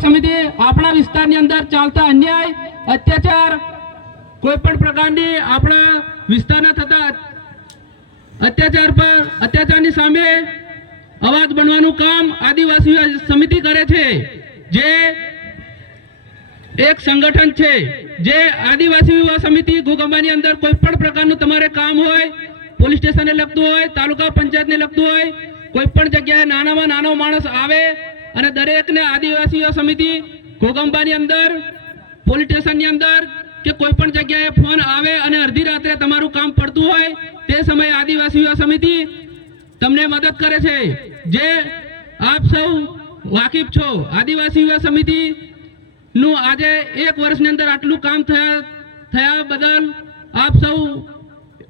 સમિતિ આપણા વિસ્તારની અંદર ચાલતા અન્યાય, અત્યાચાર કોઈ પણ પ્રકારની આપણા વિસ્તારના થતા અત્યાચાર પર, અત્યાચારની સામે અવાજ બનવાનું કામ આદિવાસી સમિતિ કરે છે. જે એક સંગઠન છે. જે આદિવાસી વિવાહ સમિતિ ગોગંબાની અંદર કોઈ પણ પ્રકારનું તમારે કામ હોય, પોલીસ સ્ટેશનને લગતું હોય, તાલુકા પંચાયતને લગતું હોય કોઈ પણ જગ્યાએ નાનામાં નાનો માણસ આવે અને દરેકને આદિવાસીઓ સમિતિ ગોગંબાની અંદર, પોલીસ સ્ટેશનની અંદર, કે કોઈ પણ જગ્યાએ ફોન આવે અને અડધી રાત્રે તમારું કામ પડતું હોય, તે સમયે આદિવાસીઓ સમિતિ તમને મદદ કરે છે. જે આપ સૌ વાકેફ છો. આદિવાસી સમિતિ નું આજે એક વર્ષની અંદર આટલું કામ થયા થયા બદલ આપ સૌ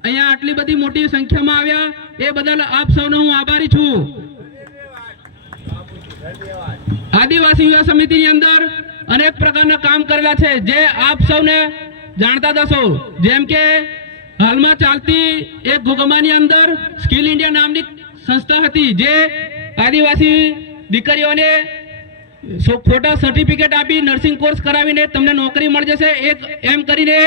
અહીંયા આટલી બધી મોટી સંખ્યામાં આવ્યા. એ બદલ આપ સૌનો હું આભારી છું. આદિવાસી વિવાહ સમિતિની અંદર અનેક પ્રકારના કામ કરેલા છે, જે આપ સૌને જાણતા દસો જેમ કે હાલમાં ચાલતી એક ગોગમાની અંદર સ્કિલ ઇન્ડિયા નામની સંસ્થા હતી, જે આદિવાસી દીકરીઓને ખોટા સર્ટિફિકેટ આપી નર્સિંગ કોર્સ કરાવીને તમને નોકરી મળી જશે. એક એમ કરીને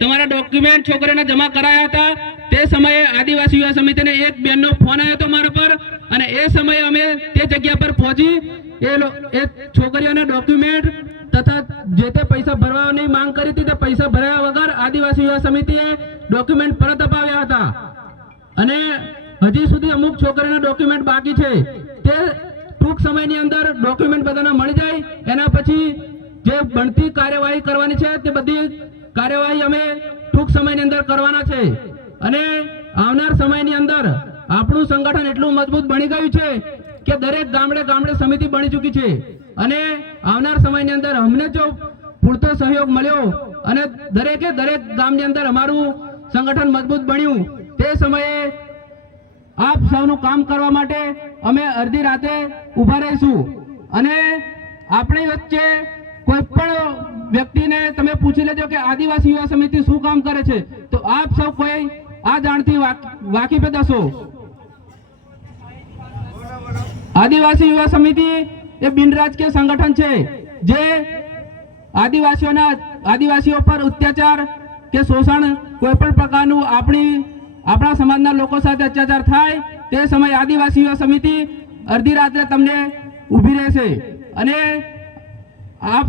તમારા ડોક્યુમેન્ટ છોકરીઓને જમા કરાયા હતા. તે સમયે આદિવાસી યુવા સમિતિને એક બેનનો ફોન આવ્યો હતો મારા પર અને એ સમયે અમે તે જગ્યા પર પહોંચી. એ એ છોકરીઓના ડોક્યુમેન્ટ તથા જે તે પૈસા ભરવાની માંગ કરી હતી તે પૈસા ભર્યા વગર આદિવાસી યુવા સમિતિએ ડોક્યુમેન્ટ પરત અપાવ્યા હતા. અને હજી સુધી અમુક છોકરીના ડોક્યુમેન્ટ બાકી છે. તે ટૂંક સમયની અંદર ડોક્યુમેન્ટ બધાને મળી જાય. એના પછી જે બનતી કાર્યવાહી કરવાની છે તે બધી કાર્યવાહી અમે ટૂંક સમયની અંદર કરવાના છે. અને આવનાર સમયની અંદર આપણું સંગઠન એટલું મજબૂત બની ગયું છે કે દરેક ગામડે ગામડે સમિતિ બની ચૂકી છે. અને આવનાર સમયની અંદર અમને જો પૂરતો સહયોગ મળ્યો અને દરેકે દરેક ગામની અંદર અમારું સંગઠન મજબૂત બન્યું, તે સમયે આપ સૌનું કામ કરવા માટે અમે અડધી રાતે ઊભા રહીશું. અને આપણી વચ્ચે કોઈ પણ વ્યક્તિને તમે પૂછી લેજો કે આદિવાસી યુવા સમિતિ શું કામ કરે છે? તો આપ સૌ કોઈ આ જાણથી વાક- વાકેફ દસો. આદિવાસી યુવા સમિતિ એ બિનરાજકીય સંગઠન છે, જે આદિવાસીઓના, આદિવાસીઓ પર અત્યાચાર કે શોષણ કોઈ પણ પ્રકારનું આપણી, આપણા સમાજના લોકો સાથે અત્યાચાર થાય, તે સમયે આદિવાસી યુવા સમિતિ અડધી રાત્રે તમને ઊભી રહેશે. અને આપ